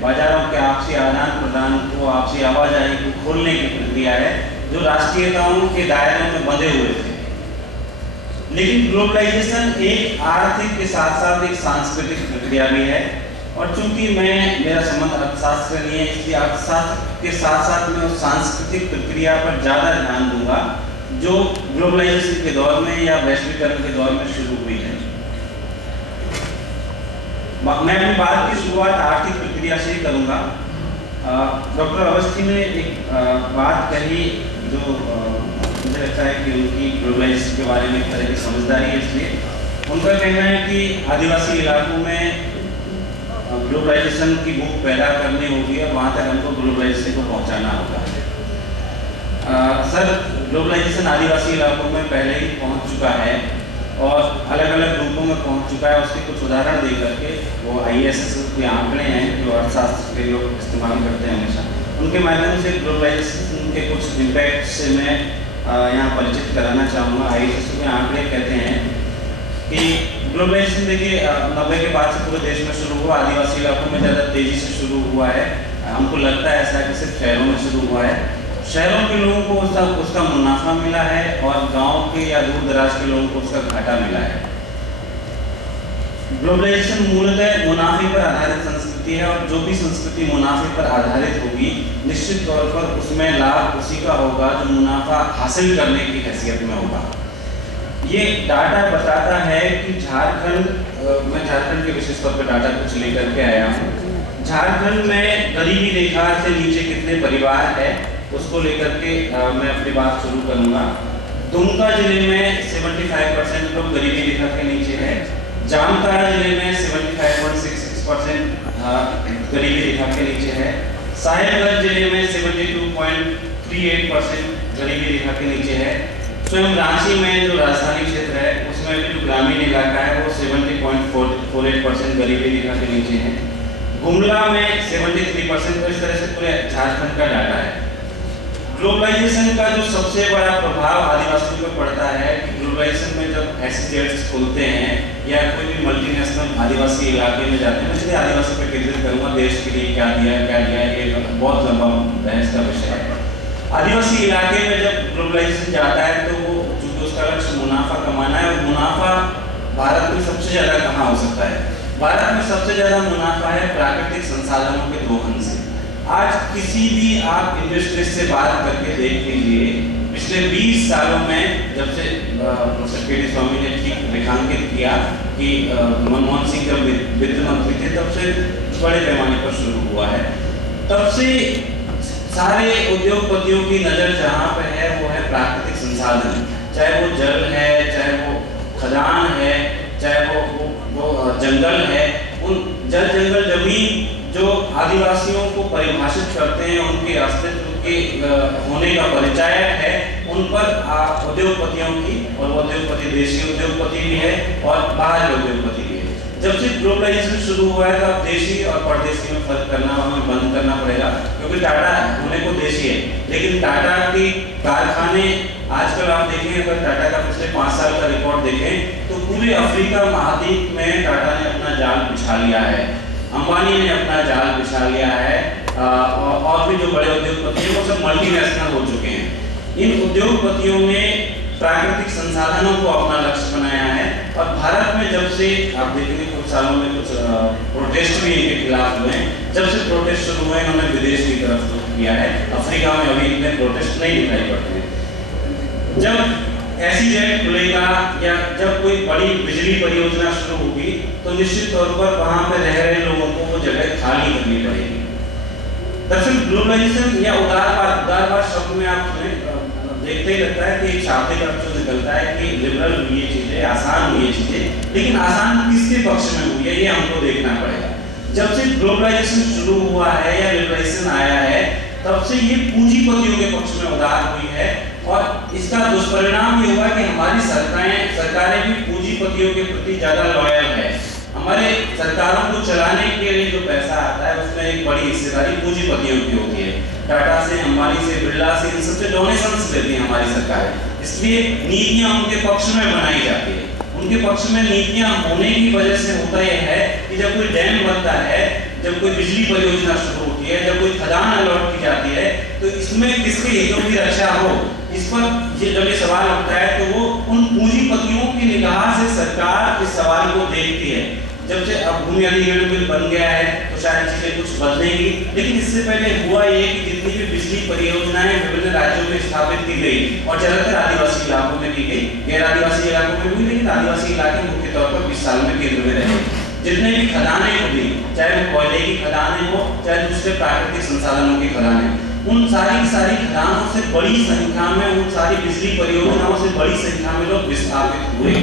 बाजारों के आपसी आदान प्रदान को, आपसी आवाजाही को खोलने की प्रक्रिया है जो राष्ट्रीयताओं के दायरे में बंधे हुए थे। लेकिन ग्लोबलाइजेशन एक आर्थिक के साथ साथ एक सांस्कृतिक प्रक्रिया भी है, और चूंकि मेरा संबंध अर्थशास्त्र से नहीं है, इसलिए अर्थशास्त्र के साथ साथ मैं उस सांस्कृतिक प्रक्रिया पर ज़्यादा ध्यान दूंगा जो ग्लोबलाइजेशन के दौर में या वैश्वीकरण के दौर में शुरू हुई है। मैं अपनी बात की शुरुआत आर्थिक प्रक्रिया से ही करूंगा। डॉक्टर अवस्थी ने एक बात कही जो मुझे लगता है कि उनकी ग्लोबलाइजेशन के बारे में एक तरह की समझदारी है। इसलिए उनका कहना है कि आदिवासी इलाकों में ग्लोबलाइजेशन की भूख पैदा करनी होगी और वहाँ तक हमको ग्लोबलाइजेशन को पहुँचाना होगा। सर, ग्लोबलाइजेशन आदिवासी इलाकों में पहले ही पहुँच चुका है और अलग अलग रूपों में पहुँच चुका है। उसके कुछ उदाहरण दे करके, वो ISS के आंकड़े हैं जो अर्थशास्त्र के लोग इस्तेमाल करते हैं हमेशा, उनके माध्यम से ग्लोबलाइजेशन के कुछ इम्पैक्ट से मैं यहाँ परिचित कराना चाहूँगा। ISS के आंकड़े कहते हैं कि ग्लोबलाइजेशन देखिए 90 के बाद से पूरे देश में शुरू हुआ, आदिवासी इलाकों में ज़्यादा तेज़ी से शुरू हुआ है। हमको लगता है ऐसा कि सिर्फ शहरों में शुरू हुआ है। शहरों के लोगों को उसका मुनाफा मिला है और गांव के या दूर दराज के लोगों को उसका घाटा मिला है। ग्लोबलाइजेशन मूलतः मुनाफे पर आधारित संस्कृति है, और जो भी संस्कृति मुनाफे पर आधारित होगी निश्चित तौर पर उसमें लाभ उसी का होगा जो मुनाफा हासिल करने की हैसियत में होगा। ये डाटा बताता है कि झारखंड, मैं झारखंड के विशेष तौर पर डाटा कुछ लेकर के आया हूँ। झारखंड में गरीबी रेखा से नीचे कितने परिवार है उसको लेकर के मैं अपनी बात शुरू करूंगा। दुमका जिले में 75% लोग गरीबी रेखा के नीचे है। जामताड़ा जिले में 75.66% गरीबी रेखा के नीचे है। साहेबगंज जिले में 72.38% गरीबी रेखा के नीचे है। स्वयं रांची में जो राजधानी क्षेत्र है उसमें भी जो ग्रामीण इलाका है वो 70.48% गरीबी रेखा के नीचे है। गुमला में 73%। तो इस तरह से पूरे झारखंड का डाटा है। ग्लोबलाइजेशन का जो सबसे बड़ा प्रभाव आदिवासियों पर पड़ता है कि ग्लोबलाइजेशन में जब SEZs खुलते हैं या कोई भी मल्टीनेशनल आदिवासी इलाके में जाते हैं, मैं इसलिए आदिवासी पर केंद्रित करूँगा, देश के लिए क्या दिया है, ये बहुत लंबा बहस का विषय है। आदिवासी इलाके में जब ग्लोबलाइजेशन जाता है तो वो चूँकि उसका लक्ष्य मुनाफा कमाना है, और मुनाफा भारत में सबसे ज़्यादा कहाँ हो सकता है? भारत में सबसे ज़्यादा मुनाफा है प्राकृतिक संसाधनों के दोहन से। आज किसी भी आप इंडस्ट्रियलिस्ट से बात करके देख लीजिए, पिछले 20 सालों में जब से प्रोफेसर KD स्वामी ने ठीक रेखांकित किया कि मनमोहन सिंह जब वित्त मंत्री थे तब से बड़े पैमाने पर शुरू हुआ है। तब से सारे उद्योगपतियों की नज़र जहाँ पर है वो है प्राकृतिक संसाधन, चाहे वो जल है, चाहे वो खदान है, चाहे वो जंगल है। उन जल, जंगल, जमीन जो आदिवासियों को परिभाषित करते हैं, उनके अस्तित्व के होने का परिचायक है, उन पर उद्योगपतियों की, और उद्योगपति देशी उद्योगपति भी है और बाहर के उद्योगपति भी है। जब से ग्लोबलाइजेशन शुरू हुआ है तो अब देशी और परदेशी में फर्क करना हमें बंद करना पड़ेगा, क्योंकि टाटा होने को देशी है, लेकिन टाटा के कारखाने आजकल आप देखें, अगर टाटा का पिछले 5 साल का रिकॉर्ड देखें तो पूरे अफ्रीका महाद्वीप में टाटा ने अपना जाल बिछा लिया है, अंबानी ने अपना जाल बिछा लिया है, और भी जो बड़े उद्योगपति हैं वो सब मल्टीनेशनल हो चुके हैं। इन उद्योगपतियों ने प्राकृतिक संसाधनों को अपना लक्ष्य बनाया है, और भारत में जब से आप देखेंगे कुछ सालों में कुछ प्रोटेस्ट भी इनके खिलाफ हुए हैं। जब से प्रोटेस्ट शुरू हुए उन्होंने विदेश की तरफ रुख किया है। अफ्रीका में अभी इतने प्रोटेस्ट नहीं दिखाई पड़ते हैं। जब SEZ खुलेगा या जब कोई बड़ी बिजली परियोजना शुरू होगी तो निश्चित तौर पर वहाँ पे रह रहे लोगों को वो जगह खाली करनी पड़ेगी। दरअसल ग्लोबलाइजेशन या उदारवाद शब्द में आप देखते ही लगता है कि एक शाब्दिक अर्थ जो निकलता है कि लिबरल हुई ये चीजें, आसान हुई ये चीजें, लेकिन आसान किसके पक्ष में हुई है ये हमको देखना पड़ेगा। जब से ग्लोबलाइजेशन शुरू हुआ है या लिबरलाइजेशन आया है तब से ये पूंजीपतियों के पक्ष में उदार हुई है, और इसका दुष्परिणाम ये हुआ कि हमारी सरकारें भी पूंजीपतियों के प्रति ज्यादा लॉयल है। हमारे सरकारों को चलाने के लिए जो पैसा आता है उसमें एक बड़ी हिस्सेदारी पूंजीपतियों की होती है। टाटा से, अंबानी से, बिरला से, इन सबसे डोनेशंस लेती हैं हमारी सरकारें, इसलिए नीतियां उनके पक्ष में बनाई जाती है। उनके पक्ष में नीतियां होने की वजह से होता यह है कि जब कोई डैम बनता है जब कोई बिजली परियोजना शुरू होती है, जब कोई खदान अलॉट की जाती है, तो इसमें किसके हितों की रक्षा हो, इस पर जब ये सवाल उठता है तो वो उन पूंजीपतियों की निगाह से सरकार इस सवाल को देखती है। जब से अब भूमि अधिग्रहण बिल बन गया है तो शायद चीजें कुछ बदलेंगी, लेकिन इससे पहले हुआ ये कि जितनी भी बिजली परियोजनाएं विभिन्न राज्यों में स्थापित की गई और ज्यादातर आदिवासी इलाकों में की गई, गैर आदिवासी इलाकों में हुई, लेकिन आदिवासी इलाके मुख्य तौर पर 20 साल में केंद्र में रहे। जितने भी खदानें खुली, चाहे वो कोयले की खदानें हो, चाहे दूसरे प्राकृतिक संसाधनों की खदानें, उन सारी खदानों से बड़ी संख्या में, उन सारी बिजली परियोजनाओं से बड़ी संख्या में लोग विस्थापित हुए।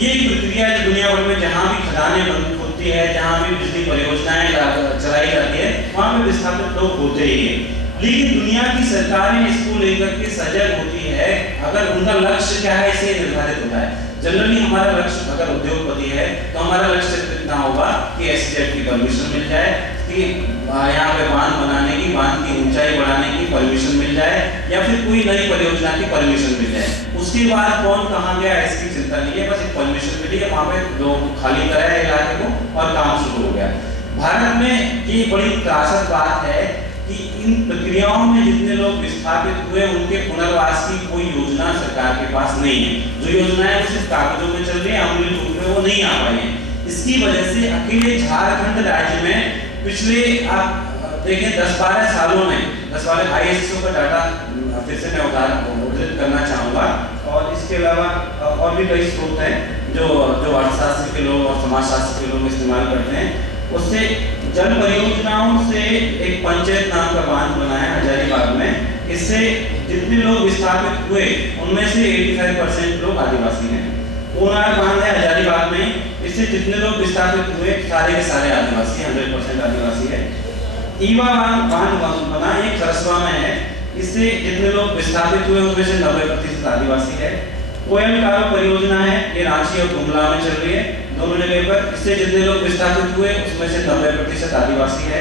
ये प्रक्रिया जो दुनिया भर में जहाँ भी खदानें बंद होती है, जहाँ भी बिजली परियोजनाएं चलाई जाती है, वहाँ पे विस्थापित लोग होते ही हैं। लेकिन दुनिया की सरकारें इसको लेकर के सजग होती है, अगर उनका लक्ष्य क्या है इसे निर्धारित होता है। जनरली हमारा लक्ष्य अगर उद्योगपति है तो हमारा लक्ष्य इतना होगा कि एसजेड की परमिशन मिल जाए, कि यहाँ पे बांध बनाने की, बांध की ऊंचाई बढ़ाने की परमिशन मिल जाए, या फिर कोई नई परियोजना की परमिशन मिल जाए। उसके बाद कौन कहाँ गया इसकी चिंता नहीं है, बस एक परमिशन मिली है, वहाँ पे लोग खाली कराया इलाके को और काम शुरू हो गया। भारत में ये बड़ी त्रासद बात है कि इन प्रक्रियाओं में जितने लोग विस्थापित हुए उनके पुनर्वास की कोई योजना सरकार के पास नहीं है। जो योजनाएं वो सिर्फ कागजों में चल रही है, अमली रूप में वो नहीं आ पाई है। इसकी वजह से अकेले झारखंड राज्य में पिछले आप देखें 10-12 सालों में, 10-12 ISO का डाटा फिर से मैं उद्धृत करना चाहूँगा, और इसके अलावा और भी कई स्रोत हैं जो अर्थशास्त्र के लोग और समाजशास्त्र के लोग इस्तेमाल करते हैं। उससे जल परियोजनाओं से एक पंचायत नाम का बांध बना है हजारीबाग में। इससे जितने लोग विस्थापित हुए उनमें से 85% लोग आदिवासी हैं। कोनार बांध है हजारीबाग में, इससे जितने लोग विस्थापित हुए सारे के सारे आदिवासी, 100% आदिवासी है। ईवा बांध बना एक सरसवा में है, इससे जितने लोग विस्थापित हुए उनमें से 90% आदिवासी है। कोयल कारो परियोजना है, ये रांची और गुमला में चल रही है, दोनों जगह पर। इससे जितने लोग विस्थापित हुए उसमें से 90% आदिवासी है।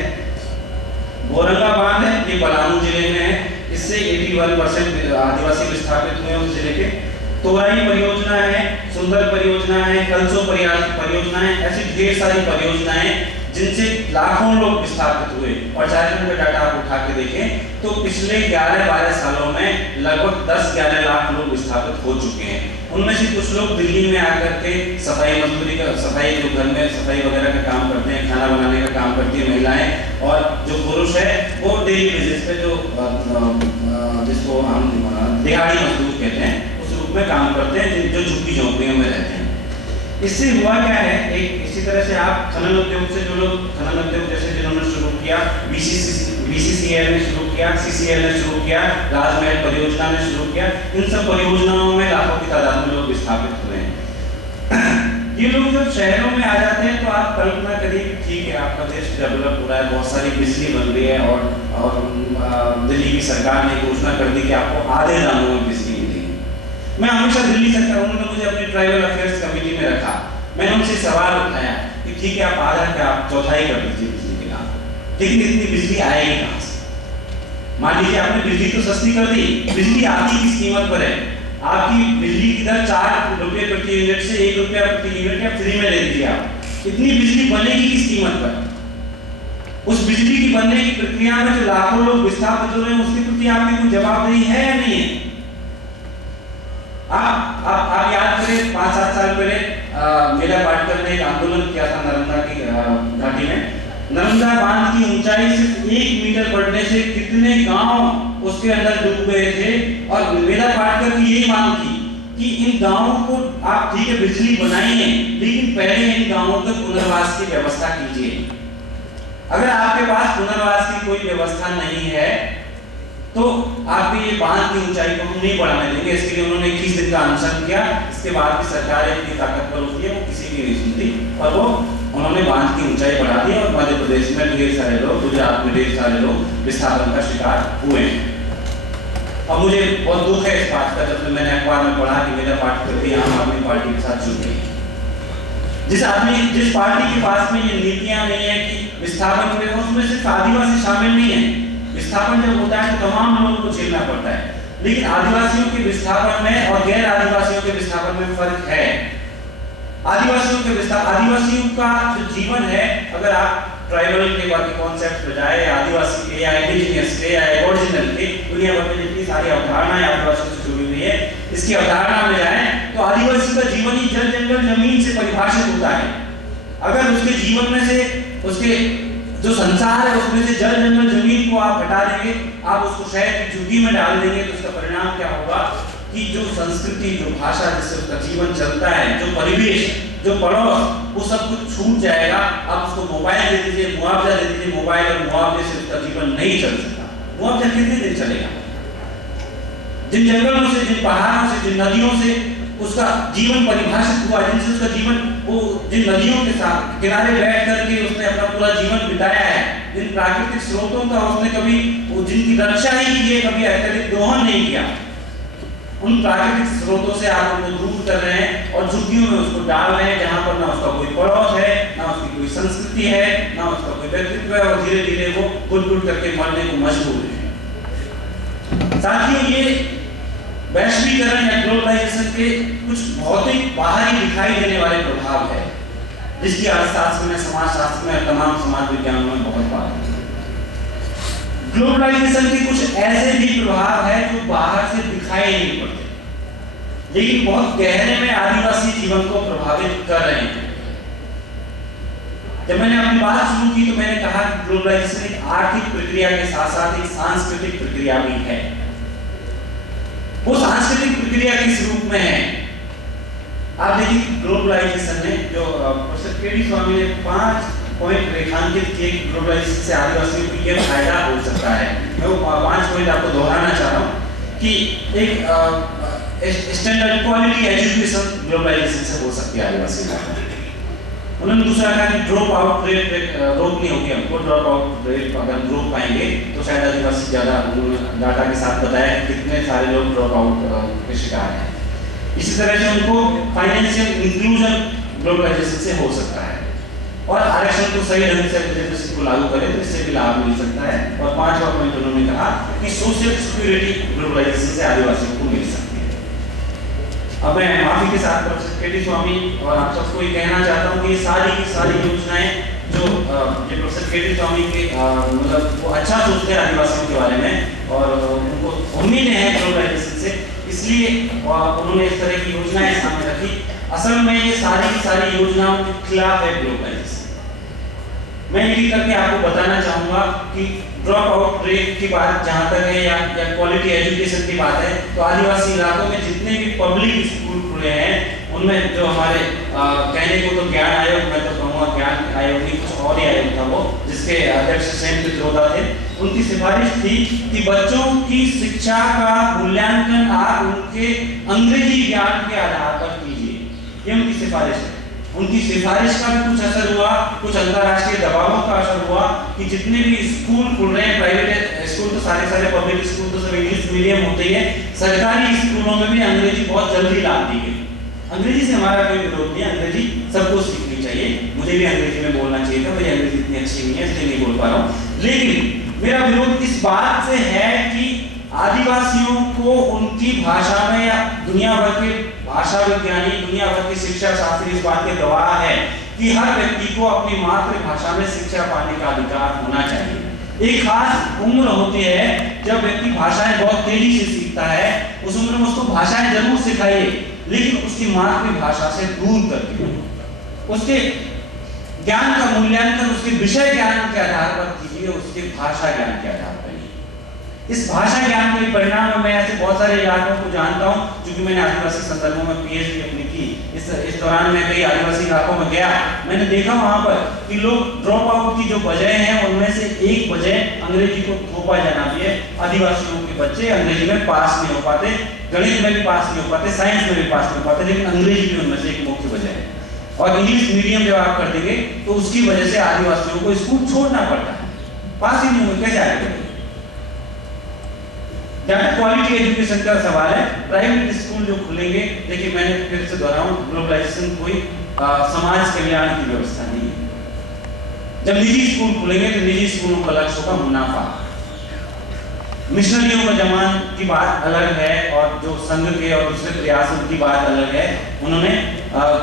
बोरंगा बांध है, ये पलामू जिले में है, इससे 81% आदिवासी विस्थापित हुए उस जिले के। तोराई परियोजना है, सुंदर परियोजना है, कलसो परियोजना है, ऐसी ढेर सारी परियोजनाएं जिनसे लाखों लोग विस्थापित हुए। और झारखंड का डाटा आप उठा के देखें तो पिछले 11-12 सालों में लगभग 10-11 लाख लोग विस्थापित हो चुके हैं। उनमें से कुछ लोग दिल्ली में आकर के सफाई मजदूरी का, सफाई जो घर में सफाई वगैरह का काम करते हैं, खाना बनाने का काम करती है महिलाएं, और जो पुरुष है वो डेली बेसिस पे जो जिसको हम दिहाड़ी मजदूर कहते हैं उस रूप में काम करते हैं, जो झुग्गी झोंपड़ियों में रहते हैं। इससे हुआ क्या है, एक इसी तरह से आप खनन उद्योग से जो लोग खनन उद्योग जैसे जिन्होंने शुरू किया, BCCL ने शुरू किया, CCL ने शुरू किया, राजमहल परियोजना ने शुरू किया, इन सब परियोजनाओं में लाखों की तादाद में लोग विस्थापित हुए हैं। ये लोग जब शहरों में आ जाते हैं तो आप कल्पना करिए कि ठीक है आपका देश डेवलप हो रहा है, बहुत सारी बिजली बन रही है, और दिल्ली की सरकार ने घोषणा कर दी कि आपको आधे दामों में बिजली मिलेगी। मैं हमेशा दिल्ली सरकार, उन्होंने मुझे अपनी ट्राइबल अफेयर्स कमेटी में रखा, मैंने उनसे सवाल उठाया कि ठीक है आप आधा क्या आप चौथाई कर दीजिए बिजली के नाम, लेकिन इतनी बिजली आएगी कहाँ से? मान लीजिए आपने बिजली तो सस्ती कर दी, बिजली आती किस कीमत पर है? आपकी बिजली की दर 4 रुपये प्रति यूनिट से 1 रुपया प्रति यूनिट या फ्री में ले लीजिए आप, इतनी बिजली बनेगी किस कीमत पर? उस बिजली की बनने की प्रक्रिया में जो लाखों लोग विस्थापित हो रहे हैं उसके प्रति आपकी कोई जवाबदेही है या नहीं है? आप याद करें 5-7 साल पहले मेला पाटकर ने एक आंदोलन किया था नर्मदा की घाटी में। नर्मदा बांध की ऊंचाई सिर्फ 1 मीटर बढ़ने से कितने गांव उसके अंदर डूब गए थे, और मेला पाटकर की यही मांग थी कि इन गांवों को आप ठीक है बिजली बनाइए, लेकिन पहले इन गांवों के पुनर्वास की व्यवस्था कीजिए। अगर आपके पास पुनर्वास की कोई व्यवस्था नहीं है तो आपकी ये बांध की ऊंचाई को हम नहीं बढ़ाने देंगे। इसके लिए उन्होंने 21 दिन का अनशन किया। इसके बाद भी सरकार इतनी ताकतवर होती है वो किसी की नहीं सुनती, और वो उन्होंने बांध की ऊंचाई बढ़ा दी, और मध्य प्रदेश में ढेर सारे लोग, गुजरात में ढेर सारे लोग विस्थापन का शिकार हुए। अब मुझे बहुत दुख है इस बात का, जब मैंने अखबार में पढ़ा कि मेरा पार्टी आम आदमी पार्टी के साथ जुड़ गई। जिस पार्टी के पास में ये नीतियां नहीं है कि विस्थापन हुए, उसमें सिर्फ आदिवासी शामिल नहीं है। विस्थापन जब होता है तो तमाम लोगों को झेलना पड़ता है, लेकिन आदिवासियों के विस्थापन में और गैर आदिवासियों के विस्थापन में फर्क है। आदिवासियों का जो जीवन है, अगर आप ट्राइबल के बाकी कॉन्सेप्ट बजाय आदिवासी के या इंडिजिनियस के या एबोरिजिनल के दुनिया भर में जितनी सारी अवधारणाएं आदिवासी से जुड़ी हुई है, इसकी अवधारणा में जाए तो आदिवासी का जीवन ही जल जंगल जमीन से परिभाषित होता है। अगर उसके जीवन में से उसके जो संसार है उसमें से जल जंगल जमीन को आप हटा देंगे, आप उसको शहर की झुग्गी में डाल देंगे, तो उसका परिणाम क्या होगा कि जो संस्कृति, जो भाषा जिससे उसका जीवन चलता है, जो परिवेश, जो पड़ोस, वो सब कुछ छूट जाएगा। आप उसको मोबाइल दे दीजिए, मुआवजा दे दीजिए, मोबाइल और मुआवजे से उसका जीवन नहीं चल सकता। मुआवजा कितने दिन चलेगा? जिन जंगलों से, जिन पहाड़ों से, जिन नदियों से उसका जीवन परिभाषित हुआ, जिनसे उसका जीवन, वो जिन नदियों के साथ किनारे बैठ करके उसने अपना पूरा जीवन बिताया है, जिन प्राकृतिक स्रोतों का उसने कभी जिनकी रक्षा ही की है, कभी अत्यधिक दोहन नहीं किया, उन प्राकृतिक स्रोतों से आप उनको दूर कर रहे हैं और झुग्गियों में उसको डाल रहे हैं, जहां पर ना उसका कोई पड़ोस है, ना उसकी कोई संस्कृति है, ना उसका कोई व्यक्तित्व है, और धीरे धीरे वो घुट-घुट करके मरने को मजबूर है। साथियों, ये वैश्वीकरण या ग्लोबलाइजेशन के कुछ भौतिक बाहरी दिखाई देने वाले प्रभाव है, जिसकी अर्थशास्त्र में, समाजशास्त्र में, तमाम समाज विज्ञानों में बहुत बात है। ग्लोबलाइजेशन के कुछ ऐसे भी प्रभाव है जो बाहर से दिखाई नहीं पड़ते, लेकिन बहुत गहरे में आदिवासी जीवन को प्रभावित कर रहे हैं। जब मैंने अपनी बात शुरू की तो मैंने कहा कि ग्लोबलाइजेशन एक आर्थिक प्रक्रिया के साथ साथ एक सांस्कृतिक प्रक्रिया भी है। वो सांस्कृतिक प्रक्रिया किस रूप में है? आप देखिए, ग्लोबलाइजेशन में जो प्रोफेसर केडी स्वामी ने 5 पॉइंट रेखांकित किए कि ग्लोबलाइजेशन से आदिवासियों को यह फायदा हो सकता है। मैं वो 5 पॉइंट आपको दोहराना चाह रहा हूँ कि एक स्टैंडर्ड क्वालिटी एजुकेशन ग्लोबलाइजेशन से हो सकती है आदिवासी इलाकों में। उन्होंने दूसरा कहा कि ड्रॉप आउट रेट रोकनी होगी हमको। ड्रॉप आउट रेट अगर हम रोक पाएंगे तो शायद आदिवासी ज़्यादा डाटा के साथ बताया कि कितने सारे लोग ड्रॉप आउट के शिकार हैं। इसी तरह से उनको फाइनेंशियल इंक्लूजन ग्लोबलाइजेशन से हो सकता है, और आरक्षण को सही ढंग से को लागू करें तो इससे भी लाभ मिल सकता है। और 5वां पॉइंट उन्होंने कहा कि सोशल सिक्योरिटी ग्लोबलाइजेशन से आदिवासियों को मिल सकती है। अब मैं माफी के साथ प्रोफेसर केडी स्वामी और आप सबको ये कहना चाहता हूँ कि ये सारी योजनाएं जो प्रोफेसर केडी स्वामी के मतलब वो अच्छा सोचते हैं आदिवासियों के बारे में, और उनको उम्मीदें हैं ग्लोबलाइजेशन से, इसलिए उन्होंने इस तरह की योजनाएं सामने रखी। असल में ये सारी योजनाओं के खिलाफ है ग्लोबलाइजेशन। मैं ये करके आपको बताना चाहूंगा कि ड्रॉप आउट रेट की बात जहां तक है या क्वालिटी एजुकेशन की बात है, तो आदिवासी इलाकों में जितने भी पब्लिक स्कूल खुले हैं उनमें जो हमारे कहने को तो ज्ञान आयोग, मैं तो कहूँगा ज्ञान आयोग नहीं कुछ और ही आयोग था वो, जिसके अध्यक्ष सेन पित्रोदा थे, उनकी सिफारिश थी कि बच्चों की शिक्षा का मूल्यांकन आप उनके अंग्रेजी ज्ञान के आधार पर कीजिए। ये उनकी सिफारिश है। उनकी सिफारिश का भी कुछ असर हुआ, कुछ अंतरराष्ट्रीय दबावों का असर हुआ कि जितने भी स्कूल खुल रहे हैं, प्राइवेट स्कूल तो सारे पब्लिक स्कूल तो सब इंग्लिश मीडियम होते ही है, सरकारी स्कूलों में भी अंग्रेजी बहुत जल्दी ला दी गई। अंग्रेजी से हमारा कोई विरोध नहीं है, अंग्रेजी सबको सीखनी चाहिए, मुझे भी अंग्रेजी में बोलना चाहिए था, मेरी अंग्रेजी इतनी अच्छी नहीं है इसलिए नहीं बोल पा रहा हूँ। लेकिन मेरा विरोध इस बात से है कि आदिवासियों को उनकी भाषा में, या दुनिया भर के भाषा विज्ञानी, दुनिया भर के शिक्षा शास्त्री इस बात के गवाह है कि हर व्यक्ति को अपनी मातृभाषा में शिक्षा पाने का अधिकार होना चाहिए। एक खास उम्र होती है जब व्यक्ति भाषाएं बहुत तेजी से सीखता है, उस उम्र में उसको भाषाएं जरूर सिखाइए, लेकिन उसकी मातृभाषा से दूर करके उसके ज्ञान का मूल्यांकन उसके विषय ज्ञान के आधार पर कीजिए, उसके भाषा ज्ञान के आधार पर। इस भाषा ज्ञान के परिणाम में मैं ऐसे बहुत सारे इलाकों को जानता हूं, क्योंकि मैंने आदिवासी संदर्भों में पीएचडी अपनी की। इस दौरान मैं कई आदिवासी इलाकों में गया, मैंने देखा वहां पर कि लोग ड्रॉप आउट की जो वजह है उनमें से एक वजह अंग्रेजी को थोपा जाना भी है। आदिवासियों के बच्चे अंग्रेजी में पास नहीं हो पाते, गणित में भी पास नहीं हो पाते, साइंस में भी पास नहीं हो पाते, लेकिन अंग्रेजी भी उनमें से एक मुख्य वजह है। और इंग्लिश मीडियम जब आप कर देंगे तो उसकी वजह से आदिवासियों को स्कूल छोड़ना पड़ता है, पास ही नहीं हो, कैसे आगे बढ़ेंगे? जहाँ क्वालिटी एजुकेशन का सवाल है, प्राइवेट स्कूल जो खुलेंगे, देखिए मैंने फिर से दोहराऊं, ग्लोबलाइजेशन कोई समाज कल्याण की व्यवस्था नहीं है। जब निजी स्कूल खुलेंगे तो निजी स्कूलों का लक्ष्य होगा मुनाफा। मिशनरियों का जमान की बात अलग है और जो संघ के और दूसरे प्रयासों की बात अलग है। उन्होंने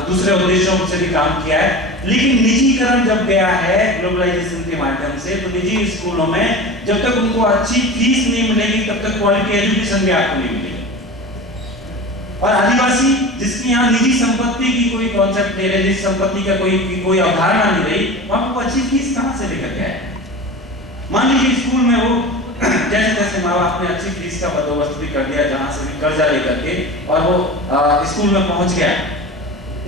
दूसरे उद्देश्यों से भी काम किया है, लेकिन निजीकरण जब गया है ग्लोबलाइजेशन के माध्यम से, तो निजी स्कूलों में जब तक उनको अच्छी फीस नहीं मिलेगी तब तक क्वालिटी एजुकेशन भी आपको नहीं मिलेगी। और आदिवासी जिसकी यहाँ निजी संपत्ति की कोई कॉन्सेप्ट नहीं रही, निजी संपत्ति का कोई अवधारणा नहीं रही, वहां को अच्छी फीस कहां से लेकर के आए। मान लीजिए स्कूल में वो जैसे जैसे माँ बाप ने अच्छी फीस का बंदोबस्त भी कर दिया, जहां से भी कर्जा लेकर के, और वो स्कूल में पहुंच गया।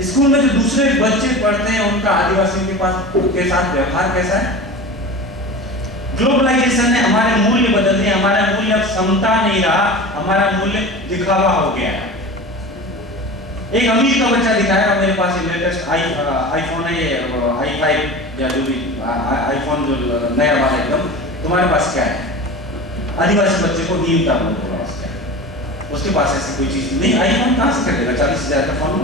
स्कूल में जो दूसरे बच्चे पढ़ते हैं उनका आदिवासियों के साथ व्यवहार कैसा है? ग्लोबलाइजेशन ने हमारे मूल्य बदल दिए। हमारा मूल्य अब समता नहीं रहा, हमारा मूल्य दिखावा हो गया है। एक अमीर का बच्चा दिखाएगा मेरे पास लेटेस्ट आईफोन है, ये i5 या जो भी आईफोन जो नया वाला एकदम, तुम्हारे पास क्या है? आदिवासी बच्चे को नीमता बोल रहा है उसका, उसके पास ऐसी कोई चीज नहीं। आईफोन कहां से खरीदेगा 40,000 का फोन?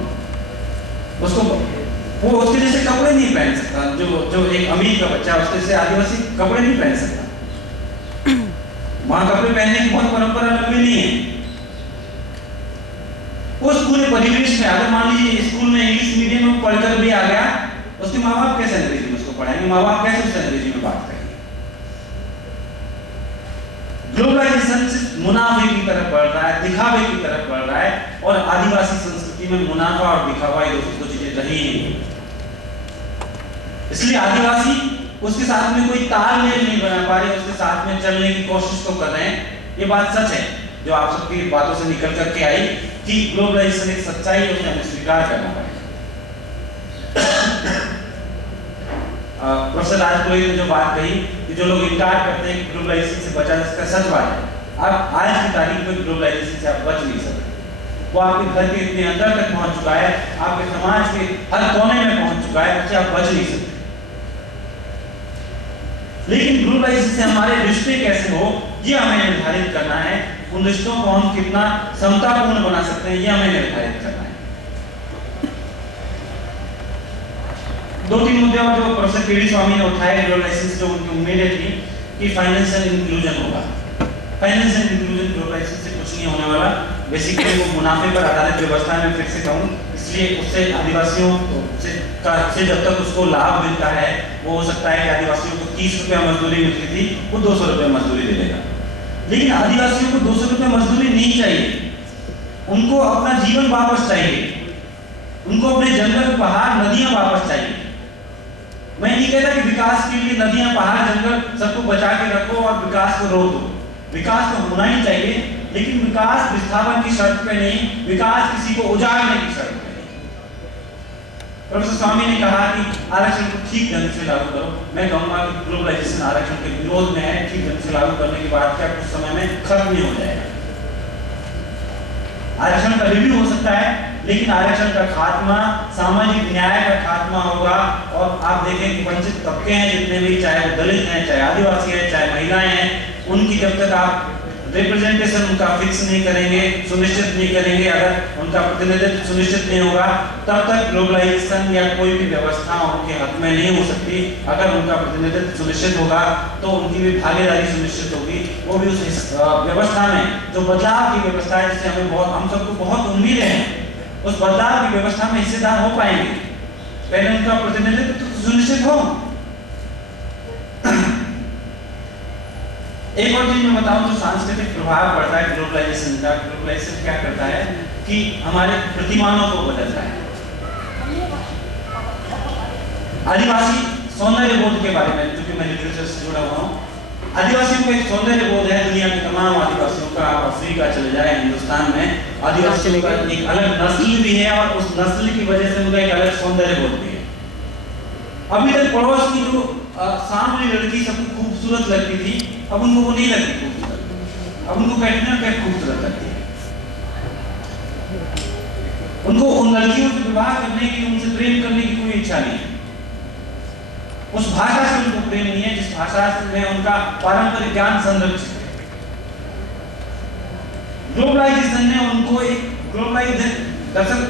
उसको वो उसके जैसे कपड़े नहीं पहन सकता। जो एक अमीर का बच्चा उसके जैसे आदिवासी कपड़े नहीं पहन सकता। वहां कपड़े पहनने की बहुत परंपरा लंबी नहीं है। उस पूरे परिवेश में अगर मान लीजिए स्कूल में इंग्लिश मीडियम में पढ़कर भी आ गया, उसके माँ बाप कैसे अंग्रेजी में उसको पढ़ाएंगे? माँ बाप कैसे उससे अंग्रेजी में बात करेंगे? ग्लोबलाइजेशन सिर्फ मुनाफे की तरफ बढ़ रहा है, दिखावे की तरफ बढ़ रहा है, और आदिवासी संस्कृति में मुनाफा और दिखावा ये दो चीजें रही नहीं। इसलिए आदिवासी उसके साथ में कोई तालमेल नहीं बना पा रहे, उसके साथ में चलने की कोशिश तो कर रहे हैं। ये बात सच है जो आप सबकी बातों से निकल करके आई कि ग्लोबलाइजेशन एक सच्चाई है, उसे हमें स्वीकार करना पड़ेगा। प्रोफेसर राजपुरोहित ने जो बात कही कि जो लोग इनकार करते हैं कि ग्लोबलाइजेशन से बचा, इसका सच बात है। अब आज की तारीख में ग्लोबलाइजेशन से आप बच नहीं सकते। वो आपके घर के इतने अंदर तक पहुंच चुका है, आपके समाज के हर कोने में पहुंच चुका है, उससे आप बच नहीं सकते। लेकिन ग्लोबलाइजेशन से हमारे रिश्ते कैसे हो, ये हमें निर्धारित करना है। उन रिश्तों को हम कितना समतापूर्ण बना सकते हैं, ये हमें निर्धारित करना है। दो तीन मुद्दे और जो प्रोफेसर के डी स्वामी ने उठाए ग्लोबलाइजेशन से, जो उनकी उम्मीदें थी कि फाइनेंशियल इंक्लूजन होगा। फाइनेंशियल इंक्लूजन ग्लोबलाइजेशन से कुछ नहीं होने वाला। बेसिकली वो मुनाफे पर आधारित व्यवस्था में फिर से कहूँ, इसलिए उससे आदिवासियों से जब तक उसको लाभ मिलता है, वो हो सकता है कि आदिवासियों को 30 रुपया मजदूरी मिलती थी, वो 200 रुपया मजदूरी दे देगा। लेकिन आदिवासियों को 200 रुपया मजदूरी नहीं चाहिए, उनको अपना जीवन वापस चाहिए, उनको अपने जंगल पहाड़ नदियां वापस चाहिए। मैं नहीं कहता कि विकास के लिए नदियां पहाड़ जंगल सबको बचा के रखो और विकास को रोक दो। विकास तो होना ही चाहिए, लेकिन विकास विस्थापन की शर्त पे नहीं, विकास किसी को उजाड़ने की शर्त पे नहीं। प्रोफेसर स्वामी ने कहा कि आरक्षण को ठीक ढंग से लागू करो। मैं कहूंगा कि ग्लोबलाइजेशन आरक्षण के विरोध में है। ठीक ढंग से लागू करने के बाद क्या कुछ समय में खत्म नहीं हो जाएगा। आरक्षण का रिव्यू हो सकता है, लेकिन आरक्षण का खात्मा सामाजिक न्याय का खात्मा होगा। और आप देखें कि वंचित तबके हैं जितने भी, चाहे वो दलित हैं, चाहे आदिवासी हैं, चाहे महिलाएं हैं, उनकी जब तक आप रिप्रेजेंटेशन उनका फिक्स नहीं करेंगे, सुनिश्चित नहीं करेंगे, अगर उनका प्रतिनिधित्व सुनिश्चित नहीं होगा, तब तक ग्लोबलाइजेशन या कोई भी व्यवस्था उनके हक में नहीं हो सकती। अगर उनका प्रतिनिधित्व सुनिश्चित होगा तो उनकी भी भागीदारी सुनिश्चित होगी, वो भी उस व्यवस्था में जो बदलाव की व्यवस्था है, जिससे हम सबको बहुत उम्मीदें हैं, उस बदलाव की व्यवस्था में हिस्सेदार हो पाएंगे। पहले उनका प्रतिनिधित्व सुनिश्चित हो। एक और चीज मैं बताऊं तो सांस्कृतिक प्रभाव पड़ता है ग्लोबलाइजेशन का। ग्लोबलाइजेशन क्या करता है कि हमारे प्रतिमानों को बदलता है। आदिवासी सौंदर्य बोध के बारे में, क्योंकि मैं लिटरेचर से जुड़ा हुआ हूँ, आदिवासियों का एक सौंदर्य बोध है। दुनिया के तमाम आदिवासियों का, आप अफ्रीका चले जाए, हिंदुस्तान में आदिवासियों का एक अलग नस्ल भी है, और उस नस्ल की वजह से उनका एक अलग सौंदर्य बोध भी है। अभी तक पड़ोस की जो सामने लड़की सबको खूबसूरत लगती थी, अब उनको वो नहीं लगती खूबसूरत। अब उनको कैटरीना कैफ खूबसूरत लगती है। उनको उन लड़कियों से विवाह करने की, उनसे प्रेम करने की कोई इच्छा नहीं है। उस भाषा से उनको प्रेम नहीं है जिस भाषा में उनका पारंपरिक ज्ञान संरक्षित है। ग्लोबलाइजेशन ने उनको एक ग्लोबलाइजेशन, दरअसल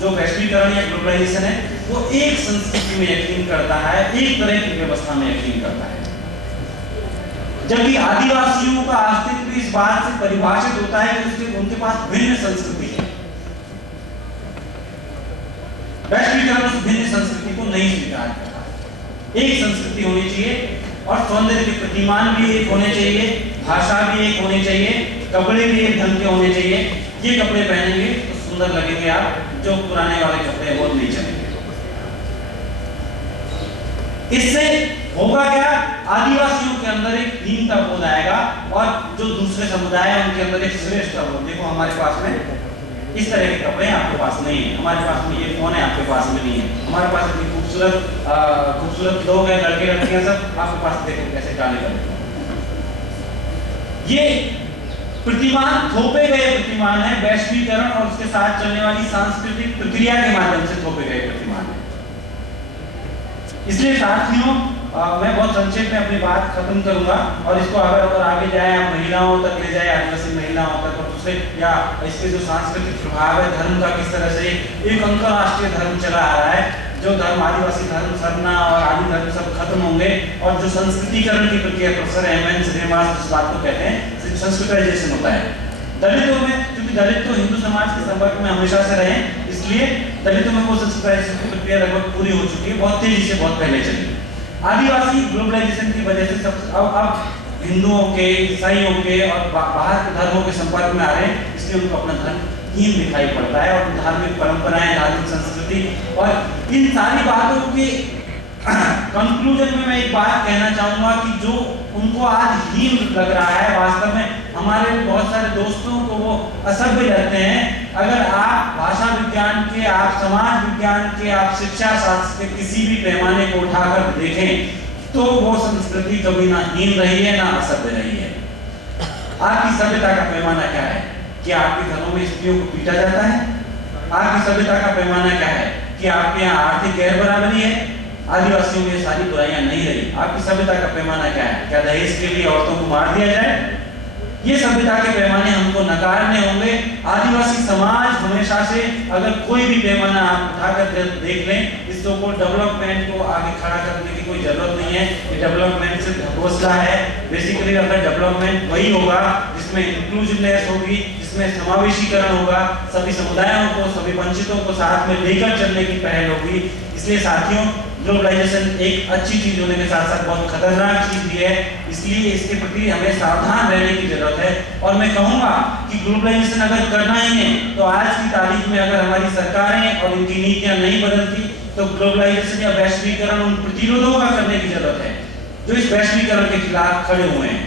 जो वैश्वीकरण या ग्लोबलाइजेशन है, वो एक संस्कृति में यकीन करता है, एक तरह की व्यवस्था में यकीन करता है। जबकि आदिवासियों का अस्तित्व इस बात से परिभाषित होता है कि उनके पास भिन्न संस्कृति है। वैश्वीकरण उस भिन्न संस्कृति को नहीं स्वीकार करता। एक संस्कृति होनी चाहिए और सौंदर्य के प्रतिमान भी एक होने चाहिए, भाषा भी एक होनी चाहिए, कपड़े भी एक ढंग के होने चाहिए। ये कपड़े पहनेंगे तो सुंदर लगेंगे आप, जो पुराने वाले कपड़े वो नहीं चलेंगे। इससे होगा क्या, आदिवासियों के अंदर एक हीनता बोध आएगा और जो दूसरे समुदाय है उनके अंदर एक श्रेष्ठता बोध। देखो हमारे पास में इस तरह के कपड़े आपके पास नहीं है, हमारे पास में ये फोन है आपके पास में नहीं है, हमारे पास इतनी खूबसूरत लोग हैं, लड़के लड़कियां सब, आपके पास देखो कैसे काले काले। ये प्रतिमान थोपे गए प्रतिमान है, वैश्वीकरण और उसके साथ चलने वाली सांस्कृतिक प्रक्रिया के माध्यम से थोपे गए प्रतिमान है। इसलिए साथियों मैं बहुत संक्षेप में अपनी बात खत्म करूंगा और इसको अगर आगे जाए आप महिलाओं तक ले जाए, आदिवासी महिलाओं तक, और दूसरे या इसके जो सांस्कृतिक प्रभाव है धर्म का, किस तरह से एक अंतरराष्ट्रीय धर्म चला आ रहा है, जो धर्म आदिवासी धर्म सरना और आदि धर्म सब खत्म होंगे और जो संस्कृतिकरण की प्रक्रिया प्रोफेसर एमएन श्रीनिवास इस बात को कहते हैं संस्कृताइजेशन होता है दलितों में, क्योंकि दलित तो हिंदू समाज के संपर्क में हमेशा से रहे, इसलिए दलितों में वो संस्कृताइजेशन की प्रक्रिया लगभग पूरी हो चुकी है, बहुत तेजी से बहुत पहले चली। आदिवासी ग्लोबलाइजेशन की वजह से सब अब हिंदुओं के, ईसाइयों के और बाहर के धर्मों के संपर्क में आ रहे हैं, इसलिए उनको अपना धर्म हीन दिखाई पड़ता है और धार्मिक परंपराएं, धार्मिक संस्कृति और इन सारी बातों के कंक्लूजन में मैं एक बात कहना चाहूंगा कि जो उनको आज हीन लग रहा है, वास्तव में हमारे बहुत सारे दोस्तों को वो असभ्य लगते हैं। अगर आप भाषा विज्ञान के, आप समाज विज्ञान के, आप शिक्षा शास्त्र के किसी भी पैमाने को उठाकर देखें तो वो संस्कृति कभी ना हीन रही है ना असभ्य रही है। आपकी सभ्यता का पैमाना क्या है कि आपके घरों में स्त्रियों को पीटा जाता है? आपकी सभ्यता का पैमाना क्या है कि आपके यहाँ आर्थिक गैर बराबरी है? आदिवासियों में सारी बुराइयां नहीं रही। आपकी सभ्यता का पैमाना क्या है? क्या दहेज के लिए औरतों को मार दिया जाए? ये सभ्यता के पैमाने हमको नकारने होंगे। आदिवासी समाज हमेशा से, अगर कोई भी पैमाना आप उठाकर देख लें, इस तो डेवलपमेंट को आगे खड़ा करने की कोई जरूरत नहीं है। ये डेवलपमेंट सिर्फ घोषणा है। बेसिकली अगर डेवलपमेंट वही होगा जिसमें इंक्लूसिवनेस होगी, जिसमें समावेशीकरण होगा, सभी समुदायों को, सभी वंचितों को साथ में लेकर चलने की पहल होगी। इसलिए साथियों, ग्लोबलाइजेशन एक अच्छी चीज होने के साथ साथ बहुत खतरनाक चीज भी है, इसलिए इसके प्रति हमें सावधान रहने की जरूरत है। और मैं कहूंगा कि ग्लोबलाइजेशन अगर करना ही है तो आज की तारीख में अगर हमारी सरकारें और इनकी नीतियां नहीं बदलती तो ग्लोबलाइजेशन या वैश्वीकरण उन प्रतिरोधों का करने की जरूरत है जो इस वैश्वीकरण के खिलाफ खड़े हुए हैं।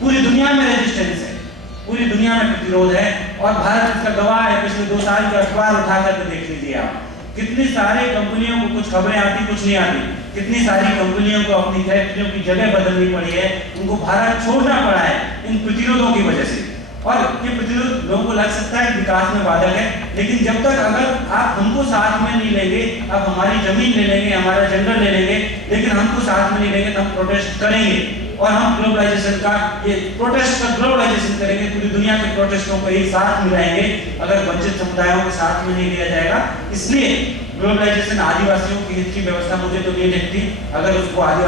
पूरी दुनिया में रेजिस्टेंस है, पूरी दुनिया में प्रतिरोध है और भारत इसका गवाह है। पिछले 2 साल के अखबार उठा करके देख लीजिए आप, कितनी सारी कंपनियों को कुछ खबरें आती, कुछ नहीं आती। कितनी सारी कंपनियों को अपनी फैक्ट्रियों की जगह बदलनी पड़ी है, उनको भारत छोड़ना पड़ा है इन प्रतिरोधों की वजह से। और ये प्रतिरोध लोगों को लग सकता है विकास में बाधक है, लेकिन जब तक अगर आप हमको साथ में नहीं लेंगे, आप हमारी जमीन ले लेंगे, हमारा जंगल ले लेंगे, लेकिन हमको साथ में नहीं लेंगे तो हम प्रोटेस्ट करेंगे और हम ग्लोबलाइजेशन का ये प्रोटेस्ट का ग्लोबलाइजेशन करेंगे, पूरी दुनिया के प्रोटेस्टों को एक साथ मिलाएंगे अगर वंचित समुदायों के साथ में नहीं लिया जाएगा। इसलिए ग्लोबलाइजेशन आदिवासियों की हित की व्यवस्था मुझे तो नहीं दिखती। अगर उसको